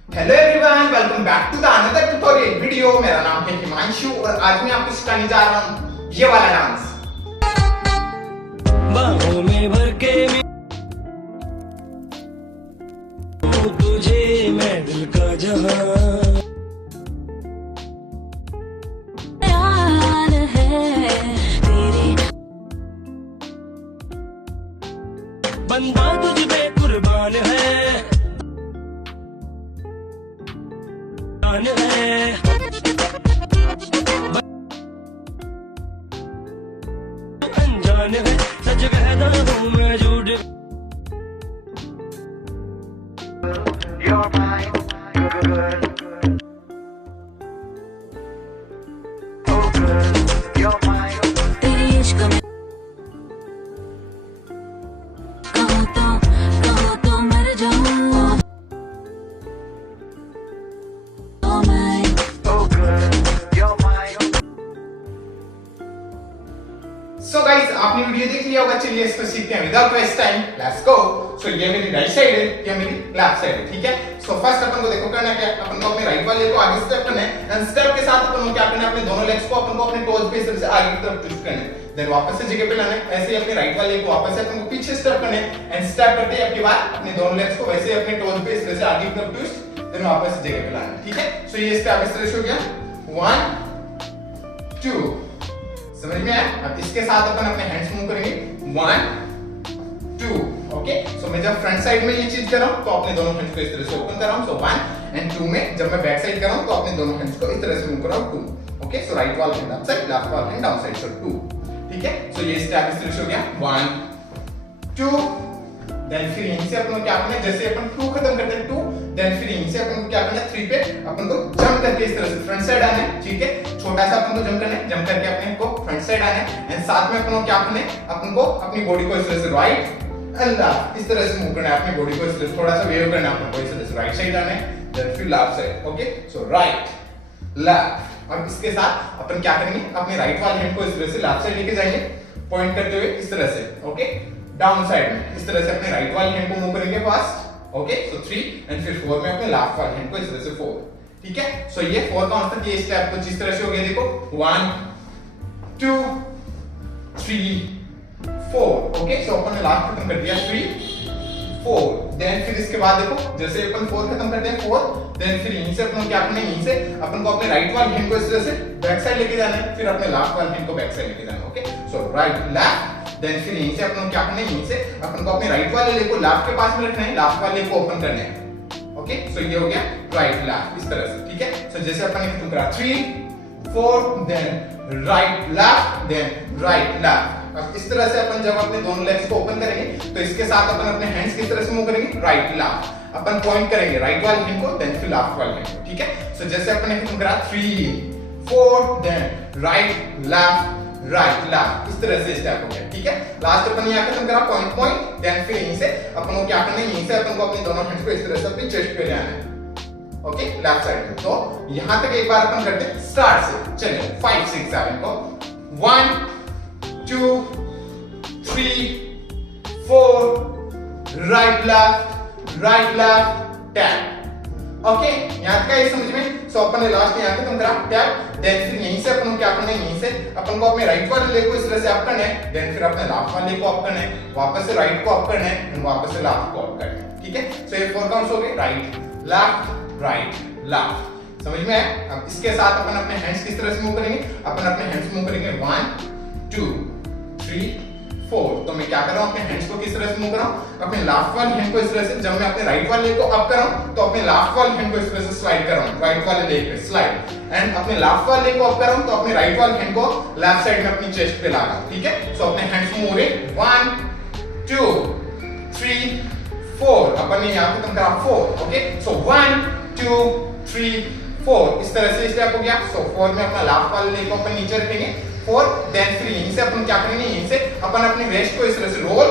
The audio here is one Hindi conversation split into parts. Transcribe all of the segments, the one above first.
Hello everyone, welcome back to the another tutorial video. मेरा नाम है हिमांशु और आज मैं आपको सिखाने जा रहा हूँ ये वाला डांस। बाहों में भर के तुझे मैं दिल का जहां बंदा तुझ पे कुर्बान है अनजान है सच कहता हूँ मैं झूठ You're mine, girl. Oh girl, you're mine. तेरी इश्क में कहूँ तो मर जाऊँ। Oh mine, oh girl, you're mine. So guys, आपने वीडियो देख लिया होगा। चलिए इसको सीखते हैं without waste time. Let's go. So ये मेरी राइट साइड है, ये मेरी लेफ्ट साइड है, ठीक है। सो फर्स्ट अपन को देखो करना क्या है, अपन को अपने राइट वाले को आगे स्टेप करना है एंड स्टेप के साथ अपन को क्या करना है, अपने दोनों लेग्स को अपन को अपने टोज पे इस तरह से आगे की तरफ ट्विस्ट करना है। देन वापस से जगह पे लाना है। ऐसे ही अपने राइट वाले को वापस से अपन को पीछे स्टेप करना है एंड स्टेप करते ही अपनी बार अपने दोनों लेग्स को वैसे ही अपने टोज पे इस तरह से आगे की तरफ ट्विस्ट, देन वापस से जगह पे लाना है, ठीक है। सो ये स्टेप इस तरह से हो गया 1 2। समझ में आया? अब इसके साथ अपन अपने हैंड्स मूव करेंगे 1 2। ओके, सो मैं जब फ्रंट साइड में ये चीज कर रहा हूं तो अपने दोनों हैंड्स को इस तरह से ओपन कर रहा हूं। सो 1 एंड 2 में जब मैं बैक साइड कर रहा हूं तो अपने दोनों हैंड्स को इस तरह से मूव कर रहा हूं 2। ओके, सो राइट वाल हैंड अप साइड, लेफ्ट वाल हैंड डाउन साइड, सो 2, ठीक है। सो ये स्टेप इस तरह से हो गया 1 2। देन फिर यहीं से अपन को क्या करना है, जैसे अपन 2 खत्म करते हैं 2, देन फिर यहीं से अपन को क्या करना है 3 पे अपन को जंप करके इस तरह से फ्रंट साइड आना है, ठीक है। छोटा सा अपन को जंप करना है, जंप करके अपने को फ्रंट साइड आना है एंड साथ में अपन को क्या करना है, अपन को अपनी बॉडी को इस तरह से राइट एंड लेफ्ट इस तरह से मूव करना है। अपनी बॉडी को इस तरह से थोड़ा सा वेव करना है, अपन को इस तरह से राइट साइड आना है, देन फिर लेफ्ट साइड। ओके, सो राइट लेफ्ट। और इसके साथ अपन क्या करेंगे, अपने राइट वाले हैंड को इस तरह से लेफ्ट साइड लेके जाएंगे पॉइंट करते हुए इस तरह से। ओके, डाउन साइड में इस तरह से अपने राइट वाले हैंड को मूव करेंगे फर्स्ट। ओके, सो 3 एंड फिर 4 में अपने लेफ्ट वाले हैंड को इस तरह से 4, ठीक है। सो ये 4 काउंट तक ये स्टेप कुछ इस तरह से हो गया, देखो 1 2 3 4। ओके, सो अपन ने लास्ट खत्म कर दिया 3 4। देन फिर इसके बाद देखो जैसे अपन 4 खत्म करते हैं 4, देन फिर यहीं से अपन क्या करना है, यहीं से अपन को अपने राइट वाले हैंड को इस तरह से बैक साइड लेके जाना है, फिर अपने लेफ्ट वाले हैंड को बैक साइड लेके जाना है। ओके, सो राइट लेफ्ट, देन फिर यहीं से अपन क्या करना है, यहीं से अपन को अपने राइट वाले लेग को लेफ्ट के पास में रखना है, लेफ्ट वाले को ओपन करना है। ओके, सो ये हो गया राइट लेफ्ट इस तरह से, ठीक है। सो जैसे अपन ने खत्म करा 3 4, then right left, then right left. अब इस तरह से अपन जब अपने दोनों लेग्स को ओपन करेंगे तो इसके साथ अपन अपने हैंड्स किस तरह से मूव करेंगे, राइट लेफ्ट। अपन पॉइंट करेंगे राइट वाले हैंड को, देन फिर लेफ्ट वाले हैंड को, ठीक है। सो जैसे अपन ने खत्म करा 3 4, then right left right left इस तरह से स्टेप हो गया, ठीक है। लास्ट अपन यहां खत्म करा पॉइंट पॉइंट, देन फिर यहीं से अपन को क्या करना है, यहीं से अपन को अपने दोनों हैंड्स को इस तरह से अपनी चेस्ट पे ले आना है। ओके, लेफ्ट साइड में। तो यहां तक एक बार अपन करते हैं स्टार्ट से। चलिए 5 6 7 को 1 2 3 4 राइट लेफ्ट टैप। ओके, यहां तक है समझ में। सो अपन ने लास्ट यहां खत्म करा टैप, देन फिर यहीं से अपन को क्या करना है, यहीं से अपन को अपने राइट वाले लेग को इस तरह से अप करना है, देन फिर अपने लेफ्ट वाले को अप करना है, वापस से राइट को अप करना है एंड वापस से लेफ्ट को अप करना है, ठीक है। सो ये 4 काउंट्स हो गए, राइट लेफ्ट। समझ में आया? अब इसके साथ अपन अपने हैंड्स किस तरह से मूव करेंगे, अपन अपने हैंड्स मूव करेंगे 1 2 3 4। तो मैं क्या कर रहा हूं, अपने हैंड्स को किस तरह से मूव कर रहा हूं, अपने लेफ्ट वाले हैंड को इस तरह से, जब मैं अपने राइट वाले को अप कर रहा हूं तो अपने लेफ्ट वाले हैंड को इस तरह से स्लाइड कर रहा हूं, राइट वाले लेग पे स्लाइड, एंड अपने लेफ्ट वाले को अप कर रहा हूं तो अपने राइट वाले हैंड को लेफ्ट साइड में अपनी चेस्ट पे ला रहा हूं, ठीक है। सो अपने हैंड्स मूव हो रहे 1 2 3 4। अपन ने यहां खत्म करा 4। ओके, सो 1 2 3 4 इस तरह से स्टेप हो गया। सो 4 में अपना लेफ्ट वाले लेग को अपन नीचे रखेंगे 4, देन फिर यहीं से अपन क्या करेंगे, यहीं से अपन अपनी वेस्ट को इस तरह से रोल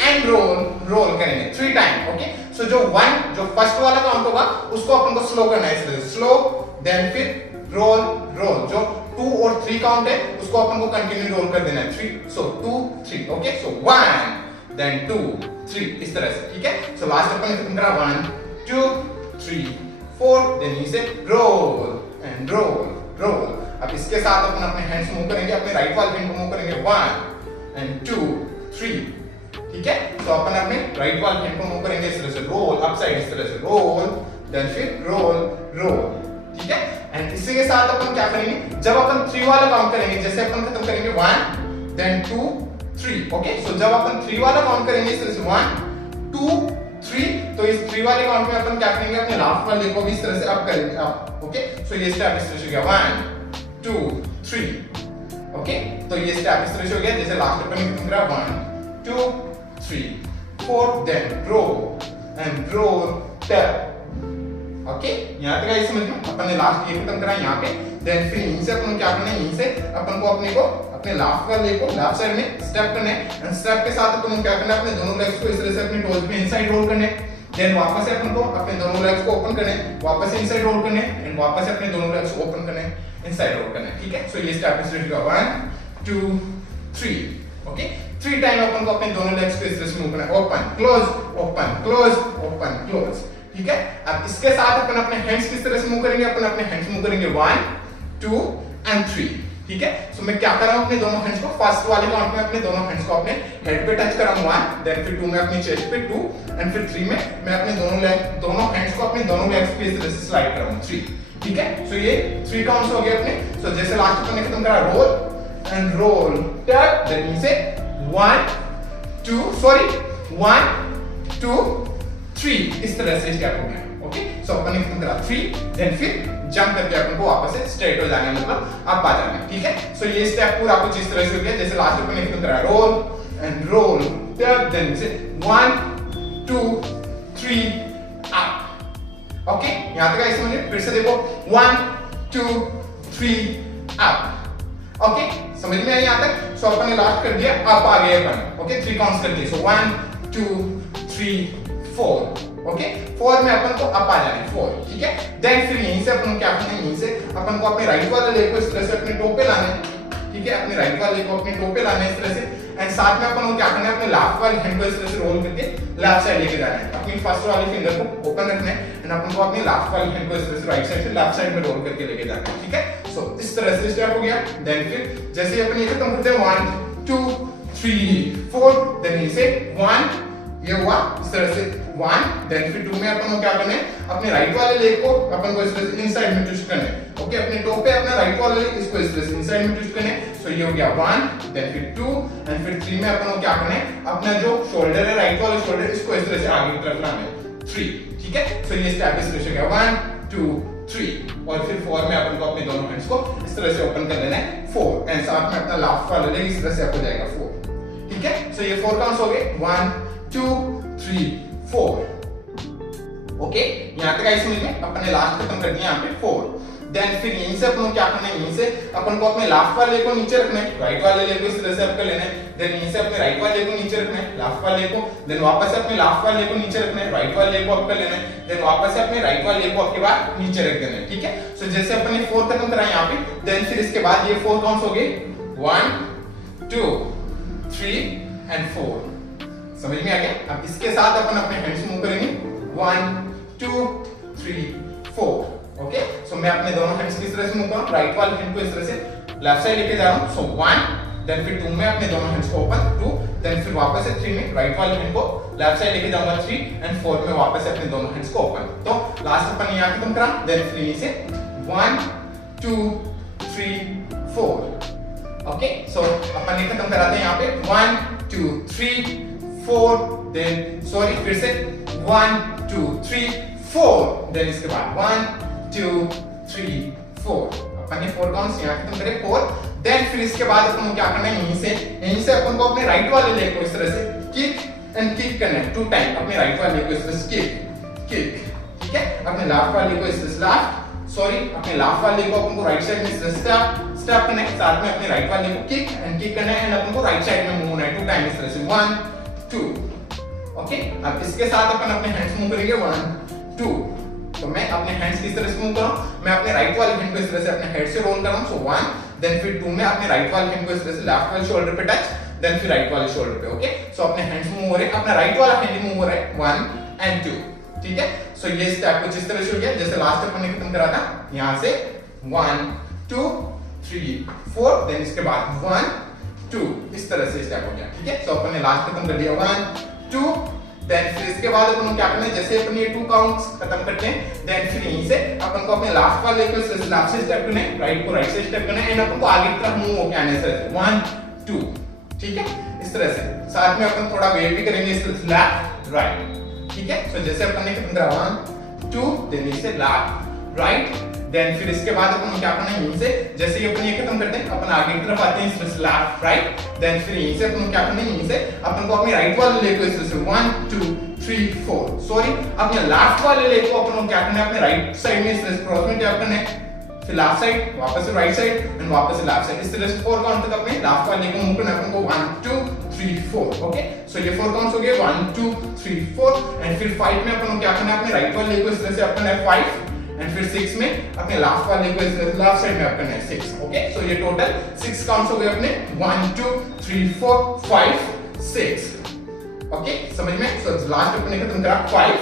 एंड रोल करेंगे 3 टाइम। ओके, सो जो फर्स्ट वाला काउंट होगा उसको अपन को स्लो करना है, इस तरह से स्लो, देन फिर रोल। जो 2 और 3 काउंट है उसको अपन को कंटिन्यू रोल कर देना है 3। सो 2 3। ओके, सो 1 देन 2 3 इस तरह से, ठीक है। सो लास्ट अपन ने खत्म करा 1 2 3 4 देन यहीं से रोल एंड रोल रोल। अब इसके साथ अपन अपने हैंड्स मूव करेंगे, अपने राइट वाले हैंड को मूव करेंगे 1 एंड 2 3, ठीक है। तो अपन अपने राइट वाले हैंड को मूव करेंगे इस तरह से रोल अप साइड, इस तरह से रोल देन फिर रोल रोल, ठीक है। एंड इसी के साथ अपन क्या करेंगे, जब अपन 3 वाला काउंट करेंगे, जैसे अपन खत्म करेंगे 1 देन 2 3, ओके। सो जब अपन 3 वाला काउंट करेंगे इस तरह से 1 2 3, तो इस 3 वाले काउंट में अपन क्या करेंगे, अपने लास्ट वाले को भी इस तरह से अप करेंगे अप, ओके। सो ये स्टेप इस तरह से हो गया 1 2 3, ओके। तो ये स्टेप इस तरह से हो गया, जैसे लास्ट अपन ने कितना 1 2 3 4 then roll and roll tap, okay. यहां तक आई समझ में, अपन ने लास्ट ये खत्म करा यहाँ पे। देन फिर यहीं से अपन क्या करना है, यहीं से अपन को अपने लास्ट वाले को लेफ्ट साइड में स्टेप करना है एंड स्टेप के साथ अपन को क्या करना है, अपने दोनों लेग्स को इस तरह से अपने टोज पे इनसाइड रोल करने, देन वापस से अपन को अपने दोनों लेग्स को ओपन करने, वापस से इनसाइड रोल करने एंड वापस से अपने दोनों लेग्स को ओपन करने, इनसाइड रोल करने, ठीक है। सो ये स्टेप इस तरह का 1 2 3, ओके। 3 टाइम अपन को अपने दोनों लेग्स को इस तरह से मूव करना है, open close open close open close, ठीक है। अब इसके साथ अपन अपने हैंड्स किस तरह से मूव करेंगे, अपन अपने हैंड्स मूव करेंगे 1 2 एंड 3, ठीक है। सो मैं क्या कर रहा हूं, अपने दोनों हैंड्स को फर्स्ट वाले काउंट में अपने दोनों हैंड्स को अपने हेड पे टच कर रहा हूं 1, देन फिर 2 में अपनी चेस्ट पे 2 एंड फिर 3 में मैं अपने दोनों हैंड्स को अपने दोनों लेग्स पे इस तरह से स्लाइड कर रहा हूं 3, ठीक है। सो ये 3 काउंट्स हो गए अपने। सो जैसे लास्ट अपन ने खत्म करा roll and roll tap, then यहीं से 1 2 3 इस तरह से स्टेप हो गया, ओके। सो अपन ने खत्म करा 3, देन फिर जंप करके अपन को वापस से स्ट्रेट हो जाना, मतलब अप आ जाना, ठीक है। सो ये स्टेप पूरा कुछ इस तरह से हो गया, जैसे लास्ट अपन ने खत्म करा roll and roll tap, then से 1 2 3 अप, ओके। यहां तक आई समझिए, फिर से देखो 1 2 3 अप, ओके। समझ में आई यहां तक। सो अपन ने लास्ट कर दिया अप आ गए अपन, ओके। 3 काउंट्स कर दिए, सो 1 2 3 4, ओके। 4 में अपन को अप आ जाना है 4, ठीक है। देन फिर यहीं से अपन क्या करना है, यहीं से अपन को अपने राइट वाले लेग को इस तरह से अपने टो पे लाना है, ठीक है। अपने राइट वाले को अपने टो पे लाना है इस तरह से एंड साथ में अपन को क्या करना है, अपने लेफ्ट वाले हैंड को इस तरह से रोल करके लेफ्ट साइड लेके जाना है, अपनी फर्स्ट वाले फिंगर को ओपन रखना है एंड अपन को अपने लेफ्ट वाले हैंड को इस तरह से राइट साइड से लेफ्ट साइड में रोल करके लेके जाना है, ठीक है। सो इस तरह से स्टेप हो गया। देन फिर जैसे अपन ये खत्म करते हैं 1 2 3 4, देन ये से 1 ये हुआ इस तरह से 1, देन फिर 2 में अपन को क्या करना है, अपने राइट वाले लेग को अपन को इस तरह से इनसाइड में ट्विस्ट करना है, ओके। अपने टो पे अपना राइट वाला लेग इसको इस तरह से इनसाइड में ट्विस्ट करना है। सो ये हो गया 1, देन फिर 2 एंड फिर 3 में अपन को क्या करना है, अपना जो शोल्डर है राइट वाला शोल्डर इसको इस तरह से आगे की तरफ लाना है 3, ठीक है। सो ये स्टेप इस तरह से हो गया 1 2 3 और फिर 4 में अपन को अपने दोनों हैंड्स को इस तरह से ओपन कर लेना है 4 एंड साथ में अपना लेफ्ट वाला लेग इस तरह से अप हो जाएगा 4, ठीक है। सो ये 4 काउंट्स हो गए 1 2 3 4, ओके। यहां तक आई समझ में, अपन ने लास्ट खत्म कर दिया यहाँ पे 4। देन फिर यहीं से अपन को क्या करना है, यहीं से अपन को अपने लेफ्ट वाले को नीचे रखना है, राइट वाले लेग को इस तरह से अप कर लेना है, देन यहीं से अपने राइट वाले को नीचे रखना है, लेफ्ट वाले को, देन वापस से अपने लेफ्ट वाले को नीचे रखना है, राइट वाले को अप कर लेना है, देन वापस से अपने राइट वाले को आपके बाद नीचे रख देना है, ठीक है। सो जैसे अपन ने 4 खत्म करा यहाँ पे, देन फिर इसके बाद ये 4 काउंट्स हो गए 1 2 3 एंड 4, समझ में आ गया। अब इसके साथ अपन अपने हैंड्स मूव करेंगे 1 2 3 4, ओके। सो मैं अपने दोनों हैंड्स किस तरह से मूव कर रहा हूं, राइट वाले हैंड को इस तरह से लेफ्ट साइड लेके जा रहा हूं। सो 1, देन फिर 2 में अपने दोनों हैंड्स को ओपन 2, देन फिर वापस से 3 में राइट वाले हैंड को लेफ्ट साइड लेके जाऊंगा 3 एंड 4 में वापस से अपने दोनों हैंड्स को ओपन। तो लास्ट अपन यहां खत्म करा, देन फिर यहीं से 1 2 3 4, ओके। सो अपन ने खत्म करा था यहाँ पे 1 2 3 4, देन सॉरी फिर से 1 2 3 4, देन इसके बाद 1 2 3 4, अपन ने 4 काउंट्स यहाँ खत्म करे 4। देन फिर इसके बाद अपन को क्या करना है, यहीं से अपन को अपने राइट वाले लेग को इस तरह से किक एंड किक करना है 2 टाइम, अपने राइट वाले लेग को इस तरह से किक किक, ठीक है। अपने लेफ्ट वाले लेग को इस तरह से अपने लेफ्ट वाले लेग को अपन को राइट साइड में इस तरह से स्टेप करना है, साथ में अपने राइट वाले लेग को किक एंड किक करना है एंड अपन को राइट साइड में मूव होना है 2 टाइम इस तरह से 1 2, ओके। अब इसके साथ अपन अपने हैंड्स मूव करेंगे 1 2, तो मैं अपने हैंड्स किस तरह से मूव कर रहा हूं, मैं अपने राइट वाले हैंड को इस तरह से अपने हेड से रोल कर रहा हूं। सो 1, देन फिर 2 में अपने राइट वाले हैंड को इस तरह से लेफ्ट वाले शोल्डर पे टच, देन फिर राइट वाले शोल्डर पे, ओके। सो अपने हैंड्स मूव हो रहे हैं, अपना राइट वाला हैंड मूव हो रहा है 1 एंड 2, ठीक है। सो ये स्टेप कुछ इस तरह से हो गया जैसे लास्ट अपन ने खत्म करा था, यहां से 1 2 3 4, देन इसके बाद 1 2, इस तरह से स्टेप हो गया, ठीक है। सो अपन ने लास्ट खत्म कर दिया 1 2, देन फिर इसके बाद अपन को क्या करना है, जैसे अपन ये 2 काउंट्स खत्म करते हैं, देन फिर यहीं से अपन को अपने लास्ट वाले को लेफ्ट से स्टेप करना है, राइट को राइट से स्टेप करना है, एंड अपन को आगे की तरफ मूव होके आने से 1 2, ठीक है, इस तरह से। साथ में अपन थोड़ा वेट भी करेंगे इस तरह से लेफ्ट राइट, ठीक है। सो जैसे अपन ने खत्म करा 1 2, देन इसे लेफ्ट राइट, देन फिर इसके बाद अपन क्या करना है, यहीं से जैसे ही अपन ये खत्म करते हैं अपन आगे की तरफ आते हैं इस तरह से लेफ्ट राइट, देन फिर यहीं से अपन क्या करना है, यहीं से अपन को अपने राइट वाले लेग को इस तरह से 1 2 3 4, सॉरी अपने लेफ्ट वाले लेग को अपन को क्या करना है, अपने राइट साइड में इस तरह से क्रॉस में टैप करना है, फिर लेफ्ट साइड वापस से राइट साइड एंड वापस से लेफ्ट साइड, इस तरह से 4 काउंट तक अपने लेफ्ट वाले को मूव करना है अपन को 1 2 3 4, ओके। सो ये 4 काउंट्स हो गए 1 2 3 4, एंड फिर 5 में अपन को क्या करना है, अपने राइट वाले को इस तरह से अपना है 5, एंड फिर 6 में अपने लेफ्ट वाले को इस तरह से लेफ्ट साइड में अपना है 6, ओके। सो ये टोटल 6 काउंट्स हो गए अपने 1 2 3 4 5 6, ओके, समझ में। सो लास्ट अपन ने खत्म करा 5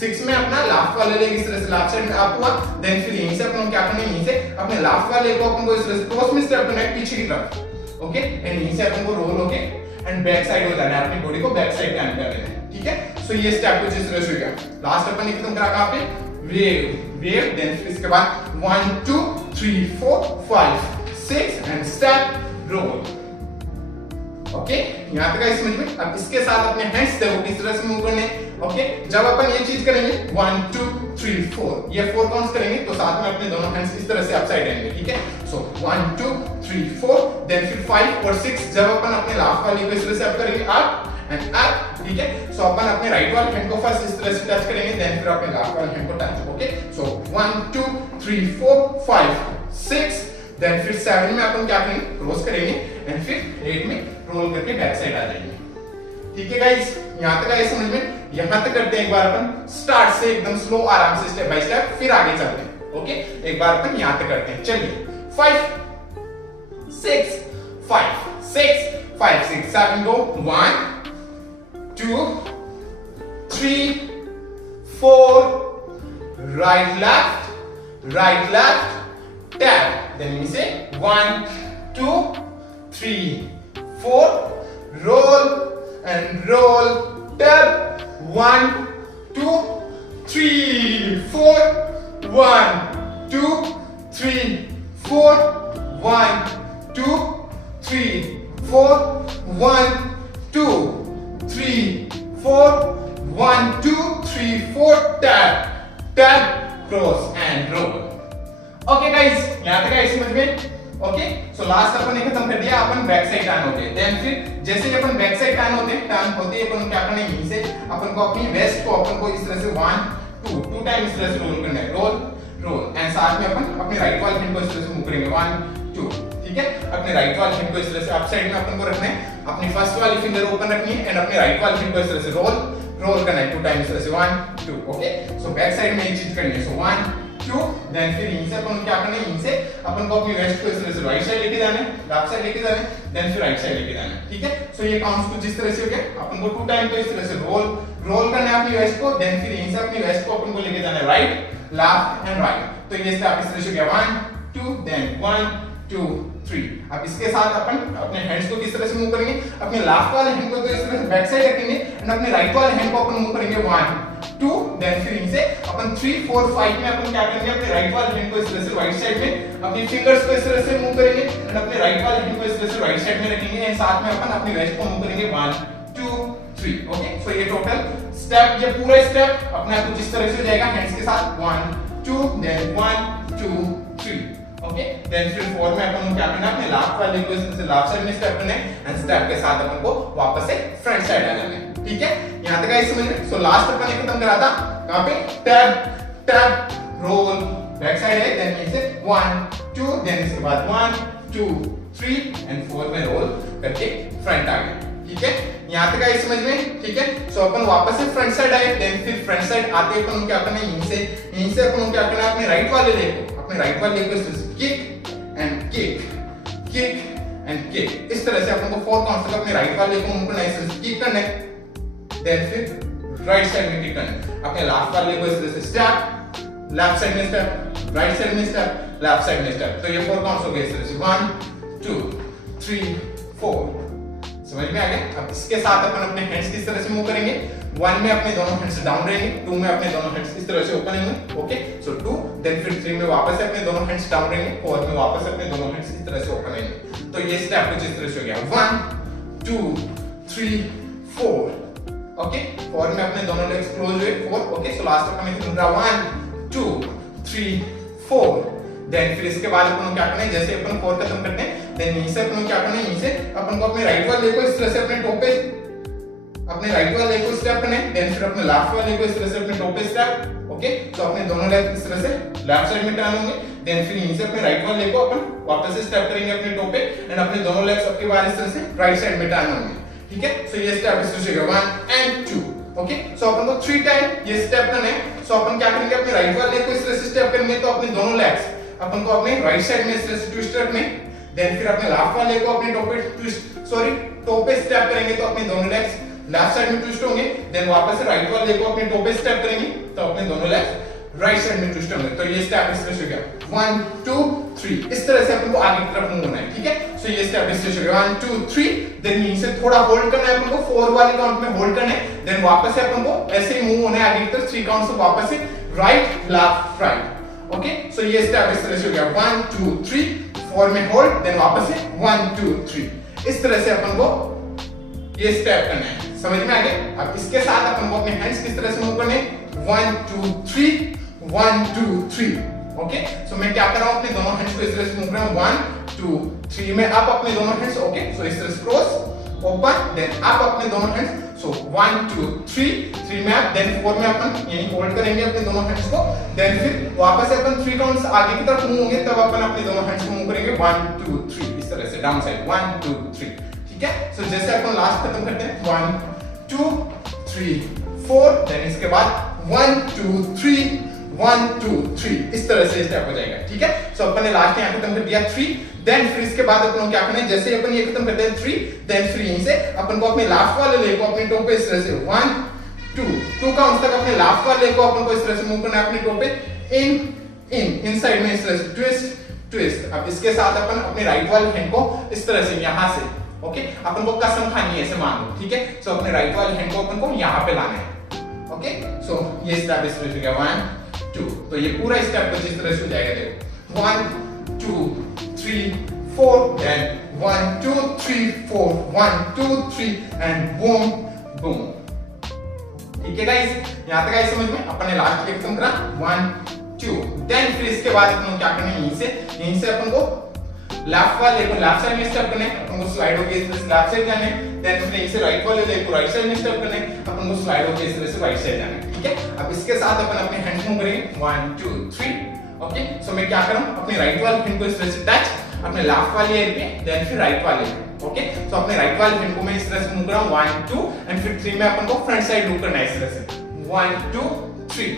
6 में अपना लेफ्ट वाले लेग इस तरह से लेफ्ट साइड में अप हुआ, देन फिर यहीं से अपन क्या करना है, यहीं से अपने लेफ्ट वाले को अपन को इस तरह से क्रॉस में स्टेप करना है पीछे की तरफ, ओके, एंड यहीं से अपन को रोल होके एंड बैक साइड हो जाना है, अपनी बॉडी को बैक साइड टर्न कर देना है, ठीक है। सो ये स्टेप कुछ इस तरह से हो गया। लास्ट अपन ने खत्म करा कहां पे, वेव, देन फिर इसके बाद 1 2 3 4 5 6 एंड स्टेप रोल, ओके। यहां तक है समझ में। अब इसके साथ अपने हैंड्स देखो किस तरह से मूव करने, ओके। जब अपन ये चीज करेंगे 1 2 3 4, ये 4 काउंट्स करेंगे तो साथ में अपने दोनों हैंड्स इस तरह से अपसाइड रहेंगे, ठीक है। सो 1 2 3 4, देन फिर 5 और 6 जब अपन अपने लेफ्ट वाले को इस तरह से अप करेंगे अप एंड अप, ठीक है। सो अपन अपने राइट वाले हैंड को फर्स्ट इस तरह से टच करेंगे, देन फिर अपने लेफ्ट वाले हैंड को टच, ओके। सो 1 2 3 4 5 6, देन फिर 7 में अपन क्या करेंगे, क्रॉस करेंगे, एंड फिर 8 में रोल करके बैक साइड आ जाएंगे, ठीक है गाइस। यहां तक आए समझ में। यहां तक करते हैं एक बार अपन स्टार्ट से एकदम स्लो आराम से स्टेप बाय स्टेप, फिर आगे चलते हैं, ओके। एक बार अपन यहां तक करते हैं, चलिए 5 6 5 6 5 6 7 गो 1 2 3 4, right left tap, then we say 1 2 3 4, roll and roll, tap 1 2 3 4, 1 2 3 4, 1 2 3 4, 1 2 3 4, 1 2 3 4, tap tap cross and roll, okay guys. यहां तक है समझ में, ओके। सो लास्ट अपन ने खत्म कर दिया, अपन बैक साइड टर्न होते हैं, देन फिर जैसे ही अपन बैक साइड टर्न होते हैं, टर्न होते ही अपन क्या करना है, यहीं से अपन को अपनी वेस्ट को अपन को इस तरह से 1 2 टाइम इस तरह से रोल करना है, रोल एंड साथ में अपन अपने राइट वाले हैंड को इस तरह से मूव करेंगे 1 2, ठीक है। अपने राइट वाले हैंड को इस तरह से अप साइड में अपन को रखना है, अपनी फर्स्ट वाली फिंगर ओपन रखनी है एंड अपने राइट वाले हैंड को इस तरह से रोल करना है 2 टाइम इस तरह से 1 2, ओके। सो बैक साइड में ये चीज करनी है, सो 1 2, देन फिर यहीं से अपन क्या करना है, यहीं से अपन को अपनी वेस्ट को इस तरह से राइट साइड लेके जाना है, लेफ्ट साइड लेके जाना है, देन फिर राइट साइड लेके जाना है, ठीक है। सो ये काउंट्स कुछ इस तरह से हो गया। अपन को 2 टाइम तो इस तरह से रोल करना है अपनी वेस्ट को, देन फिर यहीं से अपनी वेस्ट को अपन को लेके जाना है राइट लेफ्ट एंड राइट, तो ये स्टेप इस तरह से हो गया 1 2, देन 1 2 3। अब इसके साथ अपन अपने हैंड्स को किस तरह से मूव करेंगे, अपने लेफ्ट वाले हैंड को तो इस तरह से बैक साइड रखेंगे एंड अपने राइट वाले हैंड को अपन मूव करेंगे 1 2, देन फिर इनसे अपन 3 4 5 में अपन क्या करेंगे, अपने राइट वाले हैंड को इस तरह से राइट साइड में अपनी फिंगर्स को इस तरह से मूव करेंगे एंड अपने राइट वाले हैंड को इस तरह से राइट साइड में रखेंगे एंड साथ में अपन अपनी वेस्ट को मूव करेंगे 1 2 3, ओके। सो ये टोटल स्टेप, ये पूरा स्टेप अपना कुछ इस तरह से हो जाएगा हैंड्स के साथ 1 2, देन 1 2 3, ओके। देन फिर 4 में अपन क्या करना है, अपने लेफ्ट वाले को इस तरह से लेफ्ट साइड में स्टेप करना है एंड स्टेप के साथ अपन को वापस से फ्रंट साइड आ जाना है, ठीक है। यहां तक गाइस समझ में। सो लास्ट अपन ने खत्म करा था कहां पे, टैप रोल बैक साइड है, देन यहीं से 1 2, देन इसके बाद 1 2 3 एंड 4 में रोल करके फ्रंट आ गए, ठीक है। यहां तक गाइस समझ में, ठीक है। सो अपन वापस से फ्रंट साइड आए, देन फिर फ्रंट साइड आते अपन क्या करना है, यहीं से अपन क्या करना है, अपने राइट वाले लेग को किक एंड किक, इस तरह से अपन को 4 काउंट्स तक अपने राइट वाले को मूव करना है, किक करना है, देन फिर राइट साइड में किक करना, अपने लेफ्ट वाले को इस तरह से स्टेप, लेफ्ट साइड में स्टेप, राइट साइड में स्टेप, लेफ्ट साइड में स्टेप। तो ये 4 काउंट्स हो गए इस तरह से 1 2 3 4। समझ में आ गया? अब इसके साथ अपन अपने हैंड्स किस तरह से मूव करेंगे, 1 में अपने दोनों हैंड्स डाउन रहेंगे, 2 में अपने दोनों हैंड्स इस तरह से ओपन होंगे, ओके। सो 2, देन फिर 3 में वापस से अपने दोनों हैंड्स डाउन रहेंगे, 4 में वापस अपने दोनों हैंड्स इस तरह से ओपन रहेंगे। तो ये स्टेप कुछ इस तरह से हो गया 1 2 3 4, ओके। 4 में अपने दोनों लेग्स क्लोज हुए, 4, ओके। सो लास्ट अपन कितना रहा 1 2 3 4। देन फिर इसके बाद अपन को क्या करना है, जैसे अपन 4 खत्म करते हैं, देन यहीं से अपन को क्या करना है, यहीं से अपन को अपने राइट वाले को इस तरह से अपने टो पे, अपने राइट वाले को स्टेप करना है, देन फिर अपने लेफ्ट वाले को इस तरह से अपने टो पे स्टेप, ओके। तो अपने दोनों लेग इस तरह से लेफ्ट साइड में टर्न होंगे, देन फिर यहीं से अपने राइट वाले को अपन वापस से स्टेप करेंगे अपने टो पे, एंड अपने दोनों लेग्स आपके बाहर इस तरह से राइट साइड में टर्न होंगे, ठीक है। सो ये स्टेप इस तरह से होगा 1 and 2, ओके। सो अपन को 3 टाइम ये स्टेप करना है। सो अपन क्या करेंगे, अपने राइट वाले को इस तरह से स्टेप करेंगे, तो अपने दोनों लेग्स अपन को अपने राइट साइड में इस तरह से ट्विस्ट रखने, देन फिर अपने लेफ्ट वाले को अपने टो पे टो पे स्टेप करेंगे, तो अपने दोनों लेग्स लेफ्ट साइड में ट्विस्ट होंगे, देन वापस से राइट वाले को अपने टो पे स्टेप करेंगे, तो अपने दोनों लेग्स राइट साइड में ट्विस्ट होंगे। तो ये स्टेप इस तरह से हो गया 1 2 3। इस तरह से अपन को आगे की तरफ मूव होना है, ठीक है। सो ये स्टेप इस तरह से हो गया 1 2 3। देन यहीं से थोड़ा होल्ड करना है अपन को, 4 वाले काउंट में होल्ड करना है, देन वापस से अपन को ऐसे ही मूव होना है आगे की तरफ 3 काउंट से वापस से राइट लेफ्ट राइट, ओके। सो ये स्टेप इस तरह से हो गया 1 2 3, 4 में होल्ड, देन वापस से 1 2 3। इस तरह से अपन को ये स्टेप करना है। समझ में आ गया? अब इसके साथ अपन को अपने हैंड्स किस तरह से मूव करने, 1 2 3 1 2 3, ओके। सो मैं क्या कर रहा हूं, अपने दोनों हैंड्स को इस तरह से मूव कर रहा हूं 1 2 3 में अप अपने दोनों हैंड्स, ओके। सो इस तरह से क्रॉस ओपन, देन अप अपने दोनों हैंड्स, सो 1 2 3 में अप, देन 4 में अपन यहीं होल्ड करेंगे अपने दोनों हैंड्स को, देन फिर वापस से अपन 3 काउंट्स आगे की तरफ मूव होंगे, तब अपन अपने दोनों हैंड्स को मूव करेंगे 1 2 3 इस तरह से डाउन साइड 1 2 3, ठीक है। सो जैसे अपन लास्ट खत्म करते हैं 1 2 3 4, देन इसके बाद 1 2 3 1 2 3 इस तरह से स्टेप हो जाएगा, ठीक है। सो अपन ने लास्ट यहाँ खत्म कर दिया 3, देन फिर इसके बाद अपन को क्या करना है, जैसे अपन ये खत्म करते हैं 3, देन फिर यहीं से अपन को अपने लेफ्ट वाले लेग को अपने टो पे इस तरह से 1 2 काउंट्स तक अपने लेफ्ट वाले लेग को अपन को इस तरह से मूव करना है अपने टो पे इन साइड में इस तरह से ट्विस्ट। अब इसके साथ अपन अपने राइट वाले हैंड को इस तरह से यहां से, ओके, अपन को कसम खानी है ऐसे मान लो, ठीक है। सो अपने राइट वाले हैंड को अपन को यहां पे लाना है, ओके। सो ये स्टेप इस तरह से हो गया 1 2, तो ये पूरा स्टेप कुछ इस तरह से हो जाएगा, देखो 1 2 3 4, देन 1 2 3 4 1 2 3 एंड बूम बूम, ठीक है गाइस। यहां तक गाइस समझ में? अपन ने लास्ट एक खत्म करा 1 2, देन फिर इसके बाद अपन क्या करना है, यहीं से अपन को लेफ्ट वाले को लेफ्ट साइड में स्टेप करना है, अपन को स्लाइड होके इस तरह से लेफ्ट साइड जाना है, देन फिर यहीं से राइट वाले लेग को राइट साइड में स्टेप करना है, अपन को स्लाइड होके इस तरह से राइट साइड जाना है, ठीक है। अब इसके साथ अपन अपने हैंड्स मूव करेंगे 1 2 3, ओके। सो मैं क्या कर रहा हूं, अपने राइट वाले हैंड को इस तरह से टच अपने लेफ्ट वाले हैंड पे, देन फिर राइट वाले, ओके। सो अपने राइट वाले हैंड को मैं इस तरह से मूव कर रहा हूं 1 2, एंड फिर 3 में अपन को फ्रंट साइड लूप करना है इस तरह से 1 2 3,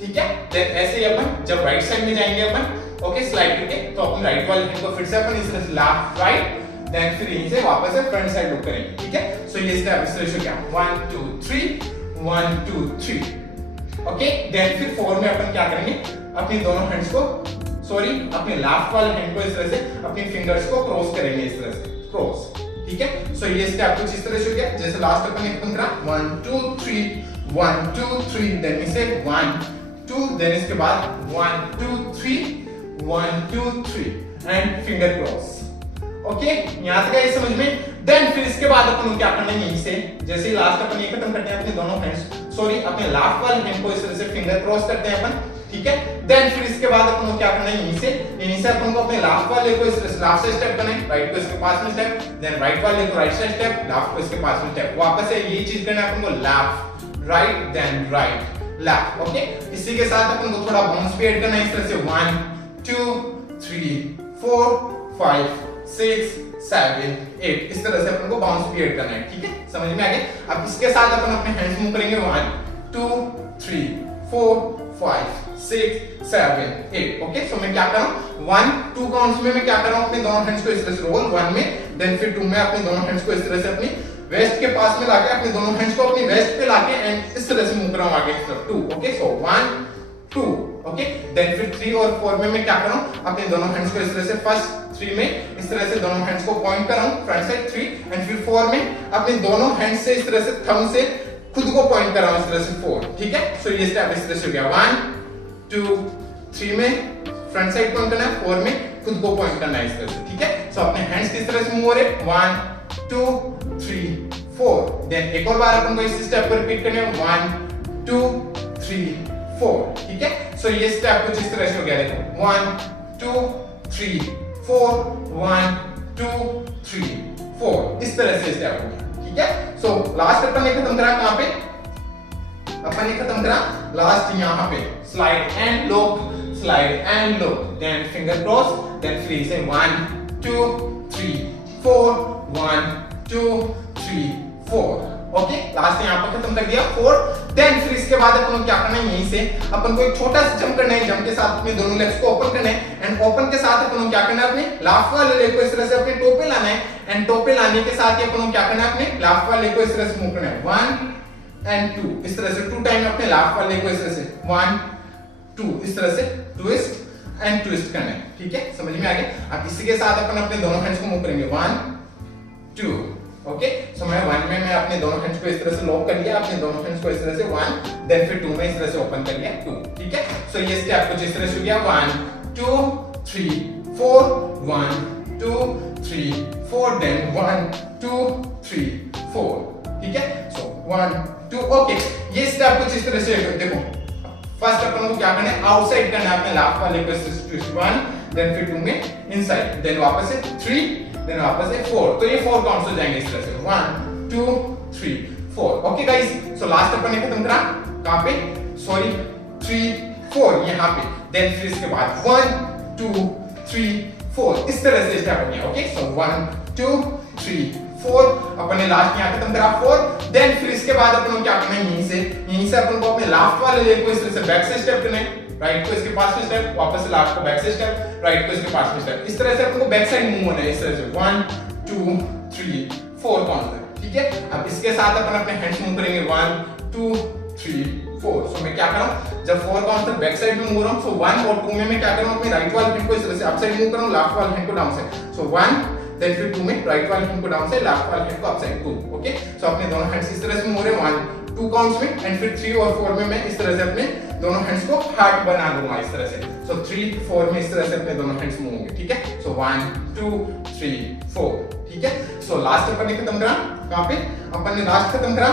ठीक है। देन ऐसे ही अपन जब राइट साइड में जाएंगे अपन, ओके, स्लाइड करके, तो अपन राइट वाले हैंड को फिर से अपन इस तरह से लेफ्ट राइट, देन फिर यहीं से वापस से फ्रंट साइड लूप करेंगे, ठीक है। सो ये स्टेप इस तरह से क्या 1 2 3 1 2 3, ओके। देन फिर 4 में अपन क्या करेंगे, अपनी दोनों हैंड्स को अपने लेफ्ट वाले हैंड को इस तरह से अपनी फिंगर्स को क्रॉस करेंगे इस तरह से क्रॉस, ठीक है। सो ये स्टेप कुछ इस तरह से हो गया, जैसे लास्ट अपन ने खत्म करा 1 2 3 1 2 3, देन इसे 1 2, देन इसके बाद 1 2 3 1 2 3 एंड फिंगर क्रॉस, ओके। यहां तक गाइस समझ में? देन फिर इसके बाद अपन क्या करना है, यहीं से जैसे लास्ट अपन ये खत्म करते हैं अपने दोनों हैंड्स अपने लेफ्ट वाले हैंड को इस तरह से फिंगर क्रॉस करते हैं अपन, ठीक है। देन फिर इसके बाद अपन को क्या करना है, यहीं से अपन को अपने लेफ्ट वाले को इस तरह से लेफ्ट साइड स्टेप करना है, राइट को इसके पास में स्टेप, देन राइट वाले को राइट साइड स्टेप, लेफ्ट को इसके पास में स्टेप, वापस से यही चीज करना है अपन को left right then right left, okay. इसी के साथ अपन को थोड़ा बाउंस भी ऐड करना है इस तरह से 1 2 3 4 5 6 7 8, इस तरह से अपन को बाउंस भी ऐड करना है, ठीक है। समझ में आ गया? अब इसके साथ अपन अपने हैंड्स मूव करेंगे 1 2 3 4 5 6 7 8, ओके। सो मैं क्या कर रहा हूं 1 2 काउंट्स में मैं क्या कर रहा हूं, अपने दोनों हैंड्स को इस तरह से रोल 1 में, देन फिर 2 में अपने दोनों हैंड्स को इस तरह से अपनी वेस्ट के पास में लाके अपने दोनों हैंड्स को अपनी वेस्ट पे लाके एंड इस तरह से मूव कर रहा हूं आगे की तरफ 2 ओके सो 1 2 ओके देन फिर 3 और 4 में मैं क्या कर रहा हूं अपने दोनों हैंड्स को इस तरह से फर्स्ट 3 में इस तरह से दोनों हैंड्स को पॉइंट कर रहा हूं फ्रंट साइड 3 एंड फिर 4 में अपने दोनों हैंड्स से इस तरह से थंब से खुद को पॉइंट कर रहा हूं इस तरह से 4 ठीक है सो ये स्टेप इस तरह से हो गया 1 2 3 में फ्रंट साइड पॉइंट करना है 4 में खुद को पॉइंट करना है इस तरह से ठीक है सो अपने हैंड्स किस तरह से मूव हो रहे 1 2 3 4 देन एक और बार अपन को इस स्टेप को रिपीट करने हैं 1 2 3 4 ठीक है सो ये स्टेप कुछ इस तरह से हो गया देखो 1 2 3 4 1 2 3 4 इस तरह से स्टेप हो गया ठीक है सो लास्ट अपन ने खत्म करा कहां पे अपन ने खत्म करा लास्ट यहां पे slide and look then finger cross then freeze से 1 2 3 4 1 2 3 4 ओके लास्ट यहां पर खत्म कर दिया 4 देन फिर इसके बाद अपन को क्या करना है यहीं से अपन को एक छोटा सा जंप करना है जंप के साथ अपने दोनों लेग्स को ओपन करना है एंड ओपन के साथ अपन को क्या करना है अपने लाफ वाले लेग को इस तरह से अपने टो पे लाना है एंड टो पे लाने के साथ ही अपन को क्या करना है अपने लाफ वाले लेग को इस तरह से मूव करना है 1 एंड 2 इस तरह से 2 टाइम अपने लाफ वाले लेग को इस तरह से 1 2 इस तरह से ट्विस्ट एंड ट्विस्ट करना है ठीक है समझ में आ गया अब इसी के साथ अपन अपने दोनों हैंड्स को मूव करेंगे 1 2 ओके सो मैं 1 में मैं अपने दोनों हैंड्स को इस तरह से लॉक कर लिया अपने दोनों हैंड्स को इस तरह से 1 देन फिर 2 में इस तरह से ओपन कर लिया 2 ठीक है सो ये स्टेप कुछ इस तरह से हो गया 1 2 3 4 1 2 3 4 देन 1 2 3 4 ठीक है सो 1 2 ओके ये स्टेप कुछ इस तरह से देखो फर्स्ट अपन को क्या करना है आउटसाइड करना है अपने लाफ वाले को इस तरह से ट्विस्ट 1 देन फिर 2 में इनसाइड देन वापस से 3 देन वापस से 4 तो ये 4 काउंट्स हो जाएंगे इस तरह से 1 2 3 4 ओके गाइस सो लास्ट अपन ने खत्म करा कहां पे सॉरी 3 4 यहां पे देन फिर इसके बाद 1 2 3 4 इस तरह से स्टेप हो गया ओके सो 1 2 3 4 अपन ने लास्ट यहां खत्म करा 4 देन फिर इसके बाद अपन को क्या करना है यहीं से अपन को अपने लास्ट वाले लेग को इस तरह से बैक से स्टेप करना है राइट को इसके पास में स्टेप वापस से लास्ट को बैक से स्टेप राइट को इसके पास में स्टेप इस तरह से अपन को बैक साइड मूव होना है इस तरह से 1 2 3 4 काउंट ठीक है अब इसके साथ अपन अपने हैंड्स मूव करेंगे 1 2 3 4 सो मैं क्या कर रहा हूं जब 4 काउंट तक बैक साइड में मूव रहा हूं सो 1 और 2 में मैं क्या कर रहा हूं अपने राइट वाले हैंड को इस तरह से अप साइड मूव कर रहा हूं लेफ्ट वाले हैंड को डाउन साइड सो 1 देन फिर 2 में राइट वाले हैंड को डाउन साइड लेफ्ट वाले हैंड को अप साइड 2 ओके सो अपने दोनों हैंड्स इस तरह से मूव हो रहे हैं 1 2 काउंट्स में एंड फिर 3 और 4 में मैं इस तरह से अपने दोनों हैंड्स को हार्ट बना दूंगा इस तरह से सो 3 4 में इस तरह से अपने दोनों हैंड्स मूव होंगे ठीक है सो 1 2 3 4 ठीक है सो लास्ट अपन ने खत्म करा कहां पे अपन ने लास्ट खत्म करा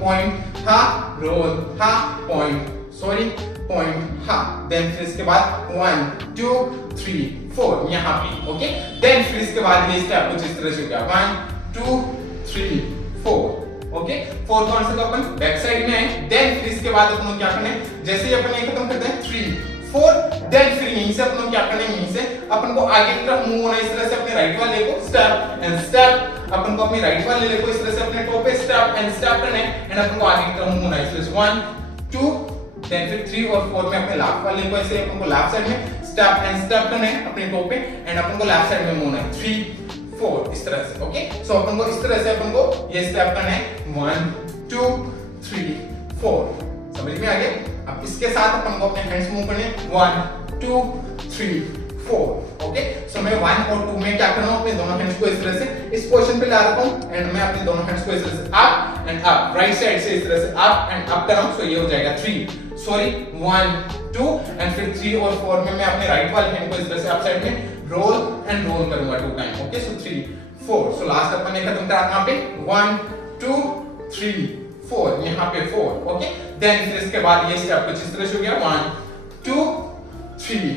पॉइंट हा रोल हा पॉइंट सॉरी पॉइंट हा देन फिर इसके बाद 1 2 3 4 यहां पे ओके देन फिर इसके बाद ये स्टेप कुछ इस तरह से हो गया 1 2 3 4 ओके 4 काउंट से तो अपन बैक साइड में आए देन फिर इसके बाद अपन क्या करना है जैसे ही अपन ये खत्म करते हैं 3 4 देन फिर यहीं से अपन क्या करना है यहीं से अपन को आगे की तरफ मूव होना है इस तरह से अपने राइट वाले को स्टेप एंड स्टेप अपन को अपने राइट वाले को इस तरह से अपने टो पे स्टेप एंड स्टेप करना है एंड अपन को आगे की तरफ मूव होना है इस तरह से 1 2 देन फिर 3 और 4 में अपने लेफ्ट वाले को ऐसे अपन को लेफ्ट साइड में स्टेप एंड स्टेप करना है अपने टो पे एंड अपन को लेफ्ट साइड में मूव होना है 3 4 इस तरह से ओके सो अपन को इस तरह से अपन को ये स्टेप करना है 1 2 3 4 समझ में आ गया अब इसके साथ अपन को अपने हैंड्स मूव करने 1 2 3 4 ओके सो मैं 1 और 2 में क्या कर रहा हूं अपने दोनों हैंड्स को इस तरह से इस पोजीशन पे ला रखा हूं एंड मैं अपने दोनों हैंड्स को इस तरह से up and up right side से इस तरह से अप एंड अप कर रहा हूं सो ये हो जाएगा 3 सॉरी 1 2 एंड फिर 3 और 4 में मैं अपने राइट वाले हैंड को इस तरह से अप साइड में रोल एंड रोल करूंगा 2 time okay so 3 4 so last अपन ने खत्म करा कहां पे 1 2 3 4 यहां पे 4 ओके देन फिर इसके बाद ये स्टेप कुछ इस तरह से हो गया 1 2 3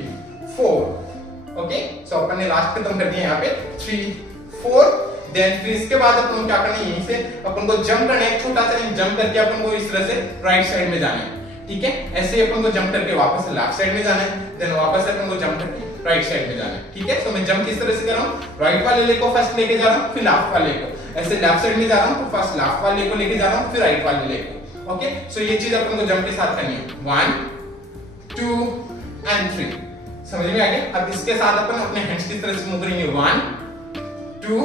4 ओके सो अपन ने लास्ट खत्म कर दिया यहां पे 3 4 देन फिर इसके बाद अपन को क्या करना है यहीं से अपन को जंप करना है छोटा सा जंप करके अपन को इस तरह से राइट साइड में जाना है ठीक है ऐसे ही अपन को जंप करके वापस लेफ्ट साइड में जाना है देन वापस अपन को जंप करके राइट साइड में जाना है ठीक है सो मैं जंप किस तरह से कर रहा हूं राइट वाले लेग को फर्स्ट लेके जा रहा हूं फिर लेफ्ट वाले को ऐसे लेफ्ट साइड में जा रहा हूं तो फर्स्ट लेफ्ट वाले को लेके जा रहा हूं फिर राइट वाले लेग को ओके सो ये चीज अपन को जंप के साथ करनी है 1 2 एंड 3 समझ में आ गया अब इसके साथ अपन अपने हैंड्स किस तरह से मूव करेंगे 1 2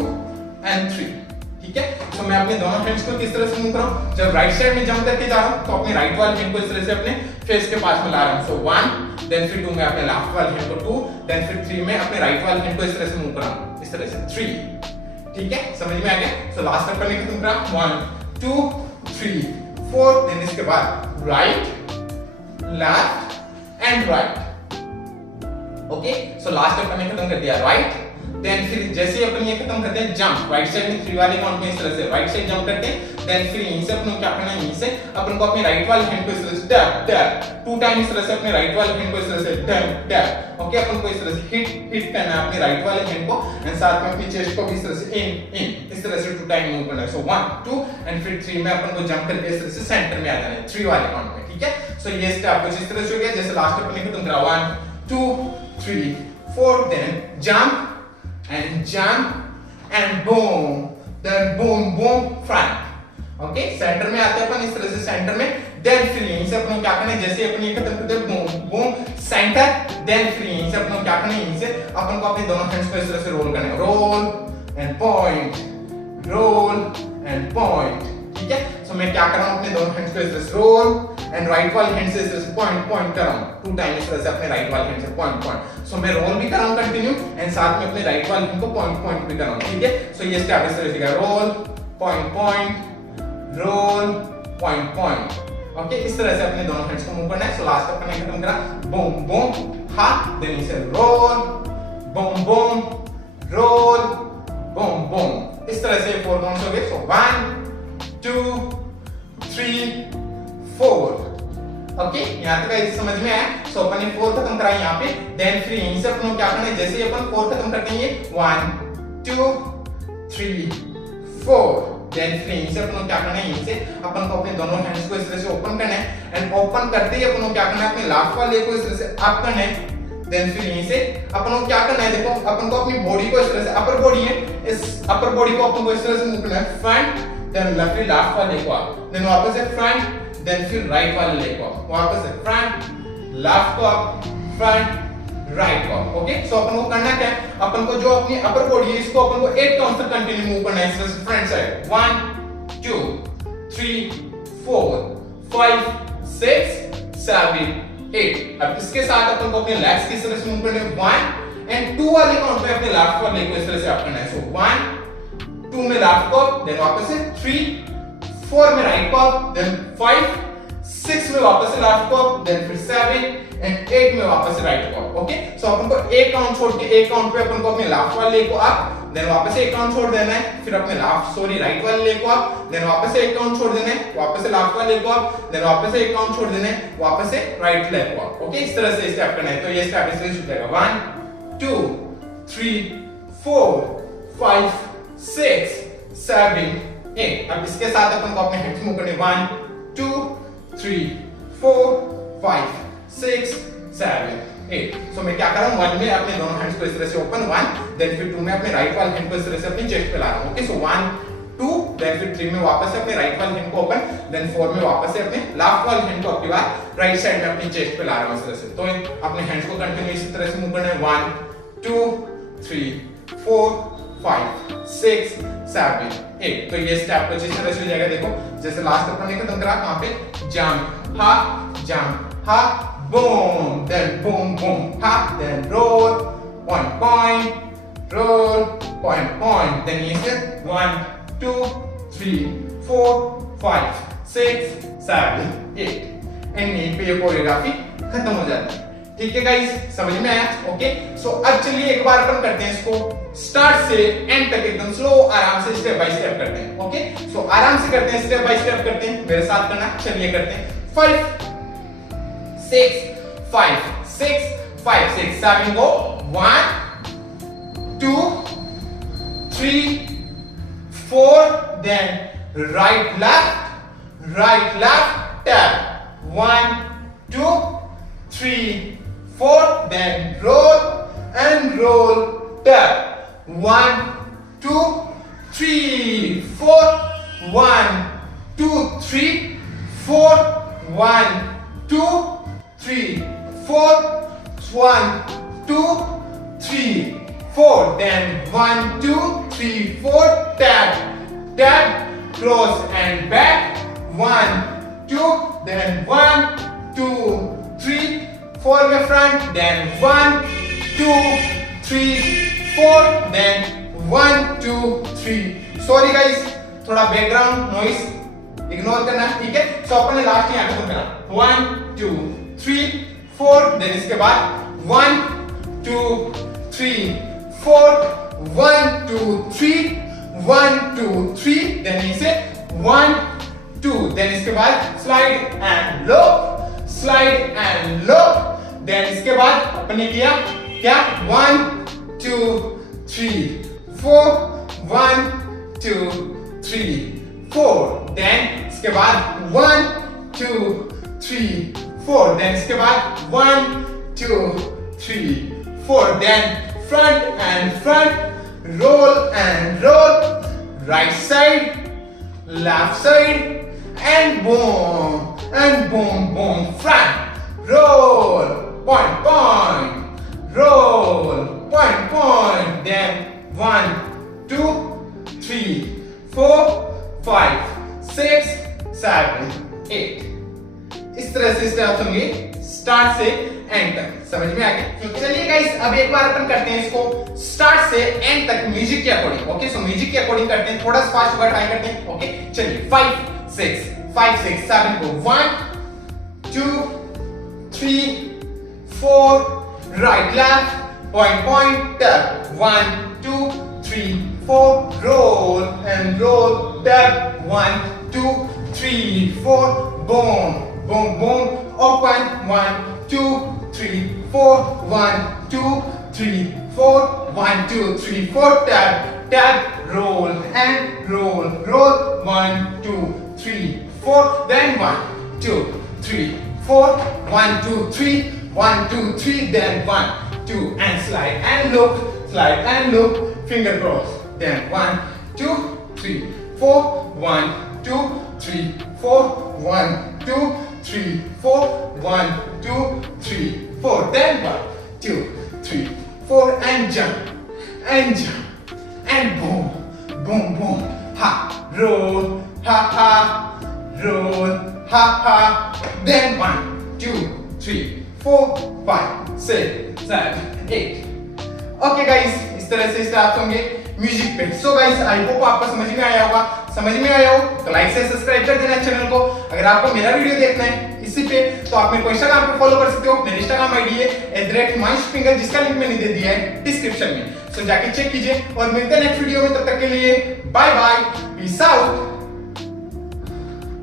एंड 3 ठीक है। तो मैं अपने दोनों हैंड्स को किस तरह से मूव कर रहा हूं, जब राइट साइड में जंप करके जा रहा हूं तो अपने राइट वाले हैंड को इस तरह से अपने फेस के पास में ला रहा हूं। सो 1, देन फिर 2 में अपने लेफ्ट वाले हैंड को 2, देन फिर 3 में अपने राइट वाले हैंड को इस तरह से मूव कर रहा हूं, इस तरह से 3, ठीक है, समझ में आ गया। सो लास्ट स्टेप करने खत्म करा, 1 2 3 4, देन इसके बाद right left and right, okay. So last step करने खत्म कर दिया, राइट, देन फिर जैसे अपन ये खत्म करते हैं जंप, राइट साइड में 3 वाले काउंट में इस तरह से राइट साइड जंप करते हैं, देन फिर यहीं से अपन क्या करना है, यहीं से अपन को अपने राइट वाले हैंड को इस तरह से टैप टैप 2 टाइम इस तरह से अपने राइट वाले हैंड को इस तरह से टैप टैप, ओके। अपन को इस तरह से हिट करना है अपने राइट वाले हैंड को एंड साथ में अपनी चेस्ट को भी इस तरह से इन इस तरह से 2 टाइम मूव करना है। सो 1 2 एंड फिर 3 में अपन को जंप करके इस तरह से सेंटर में आ जाना है 3 वाले काउंट में, ठीक है। सो ये स्टेप कुछ इस तरह से हो गया जैसे लास्ट अपन ने खत्म करा, 1 2 3 4, then jump and boom, then boom boom front, okay. Centre में आते हैं अपन इस तरह से सेंटर में, देन फिर यहीं से अपन क्या करना है, जैसे अपन ये खत्म करते हैं बूम बूम सेंटर, देन फिर यहीं से अपन क्या करना है, यहीं से अपन को अपने दोनों हैंड्स को इस तरह से रोल करना है, roll and point, roll and point, ठीक है। सो मैं क्या कर रहा हूं, अपने दोनों हैंड्स को इस तरह से रोल एंड राइट वाले हैंड से इस तरह से पॉइंट कर रहा हूं 2 टाइम इस तरह से अपने राइट वाले हैंड से पॉइंट। सो मैं रोल भी कर रहा हूं कंटिन्यू एंड साथ में अपने राइट वाले हैंड को पॉइंट भी कर रहा हूं, ठीक है। सो ये स्टेप इस तरह से roll point roll point, okay. इस तरह से अपने दोनों हैंड्स को मूव करना है। सो लास्ट अपने खत्म करा, बूम बूम हा, देन इसे roll boom boom roll boom boom, इस तरह से 4 काउंट्स हो गए। So 1 2 3 4, okay. यहां तक गाइस समझ में आया। सो अपन ने 4 खत्म करा यहां पे, देन फिर यहीं से अपन क्या करना है, जैसे ही अपन 4 खत्म करते हैं 1 2 3 4, देन फिर यहीं से अपन क्या करना है, यहीं से अपन को अपने दोनों हैंड्स को इस तरह से ओपन करना है एंड ओपन करते ही अपन को क्या करना है, अपने लेफ्ट वाले को इस तरह से अप करना है, देन फिर यहीं से अपन को क्या करना है, देखो अपन को अपनी बॉडी को इस तरह से, अपर बॉडी है, इस अपर बॉडी को अपन को इस तरह से मूव करना है, फ्रंट देन लेफ्ट वाले को अप, देन वापस से फ्रंट, देन फिर राइट वाले लेग को अप, वापस से फ्रंट लेफ्ट को अप, फ्रंट राइट को अप, ओके। सो अपन को करना क्या है, अपन को जो अपनी अपर बॉडी है इसको अपन को 8 काउंट तक कंटिन्यू मूव करना है, इस तरह से फ्रंट साइड 1 2 3 4 5 6 7 8। अब इसके साथ अपन को अपने लेग्स किस तरह से मूव करने हैं, 1 एंड 2 वाले काउंट पे अपने लेफ्ट वाले को इस तरह से अप करना है। सो 1 2 में लेफ्ट को, देन वापस से 3 4 में राइट को, देन 5 6 में वापस से लेफ्ट को, देन फिर 7 एंड 8 में वापस से राइट को, ओके। सो अपन को एक काउंट छोड़ के एक काउंट पे अपन को अपने लेफ्ट वाले को अप, देन वापस से एक काउंट छोड़ देना है, फिर अपने राइट वाले लेग को अप, देन वापस से एक काउंट छोड़ देना है, वापस से लेफ्ट वाले को अप, देन वापस से एक काउंट छोड़ देना है, वापस से राइट लेग को अप, ओके। इस तरह से स्टेप करना है। तो ये स्टेप इस तरह से चलेगा 1 2 3 4 5 6 7 8। अब इसके साथ अपन को अपने हैंड्स मूव करने 1 2 3 4 5 6 7 8। सो मैं क्या कर रहा हूं, 1 में अपने दोनों हैंड्स को इस तरह से ओपन 1, देन फिर 2 में अपने राइट वाले हैंड को इस तरह से अपनी चेस्ट पे ला रहा हूं, ओके। सो 1 2, देन फिर 3 में वापस से अपने राइट वाले हैंड को ओपन, देन 4 में वापस से अपने लेफ्ट वाले हैंड को अपनी बार राइट साइड में अपनी चेस्ट पे ला रहा हूं इस तरह से। तो अपने हैंड्स को कंटिन्यू इसी तरह से मूव करना है 1 2 3 4 5 6 7 8। तो ये स्टेप कुछ इस तरह से हो जाएगा, देखो जैसे लास्ट अपन ने खत्म करा, कहां पे जंप हा boom, then boom boom ha, then roll point roll point, then you get 1 2 3 4 5 6 7 8 and यहीं पे ये कोरियोग्राफी खत्म हो जाती है, ठीक है गाइस, समझ में आया, ओके। सो अब चलिए एक बार अपन करते हैं इसको स्टार्ट से एंड तक एकदम स्लो आराम से स्टेप बाय स्टेप करते हैं, ओके। सो आराम से करते हैं, स्टेप बाय स्टेप करते हैं, मेरे साथ करना, चलिए करते हैं 5 6 5 6 5 6 7 go 1 2 3 4, then right left tap 1 2 3 4, then roll and roll tap 1 2 3 4 1 2 3 4 1 2 3 4 1 2 3 4, then 1 2 3 4 tap tap, cross and back, 1, 2, then 1, 2, 3, 4 में front, then 1, 2, 3, 4, then 1, 2, 3. Sorry guys, थोड़ा बैकग्राउंड नॉइस इग्नोर करना, ठीक है? सो अपन ने लास्ट यहाँ पे करना 1, 2, 3, 4, देन इसके बाद 1, 2, 3, 4, 1, 2, 3, 1, 2, 3, देन इसे 1, 2, देन इसके बाद slide and low, slide and low, then इसके बाद अपन ने किया क्या 1, 2, 3, 4, 1, 2, 3, 4, देन इसके बाद 1, 2, 3, 4, देन इसके बाद 1, 2, 3, 4, then front and front, roll and roll, right side, left side, and boom, boom, front, roll, point, point, roll, point, point, then 1, 2, 3, 4, 5, 6, 7, 8. इस तरह से स्टेप्स होंगे स्टार्ट से एंड तक, समझ में आ गया? चलिए गाइस, अब एक बार अपन करते हैं इसको स्टार्ट से एंड तक म्यूजिक के अकॉर्डिंग। ओके, सो म्यूजिक के अकॉर्डिंग करते हैं, थोड़ा फास्ट होगा, ट्राई करते हैं। ओके, चलिए 5, 6, 7 को 1, 2, 3, 4, right left, point, tap, 1, 2, 3, 4, roll and roll, tap, 1, 2, 3, 4, boom, boom, boom, open, 1, 2, 3, 4, 1, 2, 3, 4, 1, 2, 3, 4, tap, tap, roll and roll, roll, 1, 2, 3, 4, then 1, 2, 3, 4, 1, 2, 3, 1, 2, 3, then 1, 2, and slide and look, finger cross, then 1, 2, 3, 4, 1, 2, 3, 4, 1, 2, 3, 4, 1, 2, 3, 4, then 1, 2, 3, 4, and jump, and boom, boom, boom, ha, roll, ha, roll, ha, then 1, 2, 3, 4, 5, 6, 7, 8. Okay guys, इस तरह से स्टार्ट होंगे म्यूजिक पे। सो गाइस, आई होप आपको समझ में आया होगा। समझ में आया हो तो लाइक से सब्सक्राइब कर देना चैनल को। अगर आपको मेरा वीडियो देखना है इसी पे तो आप मेरे को इंस्टाग्राम पे फॉलो कर सकते हो। मेरी इंस्टाग्राम आईडी है @manshfinger, जिसका लिंक मैंने दे दिया है डिस्क्रिप्शन में। सो जाके चेक कीजिए और मिलते हैं नेक्स्ट वीडियो में। तब तक के लिए बाय बाय, पीस आउट।